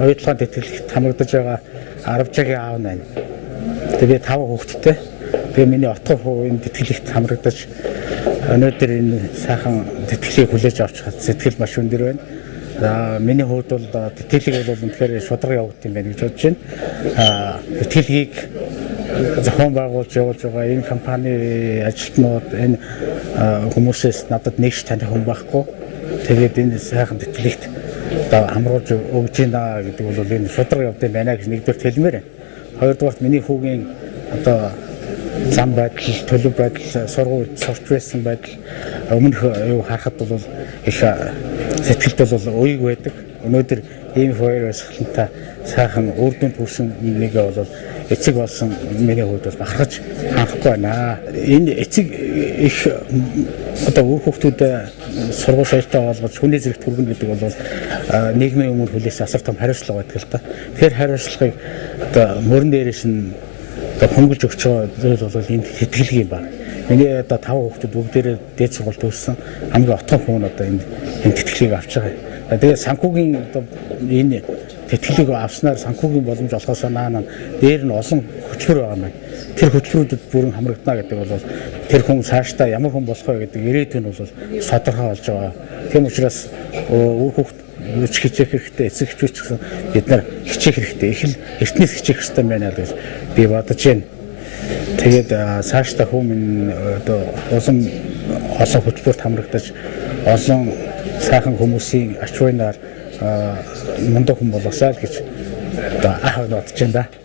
оюутлогын тэтгэлэгт хамрагдаж байгаа 10 жагийн аав байна. Тэгээ 5 хүүхэдтэй. Тэгээ миний отгох хүү энэ тэтгэлэгт хамрагдаж өнөөдөр энэ сайхан тэтгэлгийг хүлээж авч сэтгэл маш өндөр байна. Миний хувьд бол тэтгэлэг бол үнэхээр шударга явагдсан байна гэж бодож байна. Тэтгэлгийг зохион байгуулж явуулж байгаа энэ компани ажилтнууд энэ хүмүүсээс надад нэгж таних хүн байхгүй. Тэгээд энэ сайхан тэтгэлэгт хамруулж өгж байна гэдэг бол энэ шударга явдсан байна гэж нэгдүгээр хэлмээр байна. Хоёрдугаарт миний хүүгийн одоо зам байдал, төлөв байдал, сургуульд сурч байсан байдал өмнөх юу харахад бол их сэтгэлд бол уйг байдаг. Өнөөдөр ийм хоёр өсгөлтөй сайхан үр дүнд хүрсэн нэг бол эцэг болсон миний хувьд бол бахархаж хаахгүй байна. Энэ эцэг их одоо үр хүүхдүүдэд сургууль соёлтой болгож хүний зэрэгт хүргэнэ гэдэг бол нийгмийн өмнө хүлээс асар том хариуцлага байдаг л та. Тэгэхээр хариуцлагыг одоо мөрөн дээрээс нь хөнгөлж өгч байгаа зүйл бол энэ тэтгэлэг юм байна. Миний одоо 5 хүүхдүүд бүгдээрээ дээд сургууль төгссөн хамгийн отгон хүн одоо энэ тэтгэлгийг авч байгаа. Тэгээд санхүүгийн одоо энэ тэтгэлгийг авснаар санхүүгийн боломж олохоос наана дээр нь олон хөтөлбөр байгаа юм. Тэр хөтөлбөрүүдэд бүрэн хамрагдана гэдэг бол тэр хүн цаашдаа ямар хүн болох вэ гэдэг ирээдүйн бол тодорхой болж байгаа. Тийм учраас үр хүүхд хичээх хэрэгтэй, эцэг эхчүүч гэсэн бид нар хичээх хэрэгтэй. Их л эртнээс хичээх хэрэгтэй байна гэж би бодож байна. Тэгээд цаашдаа хүмүүс одоо олон хөтөлбөрт хамрагдаж олон сайхан хүмүүсийн ач уянаар мундаг хүн болоосаа л гэж одоо бодож байна да.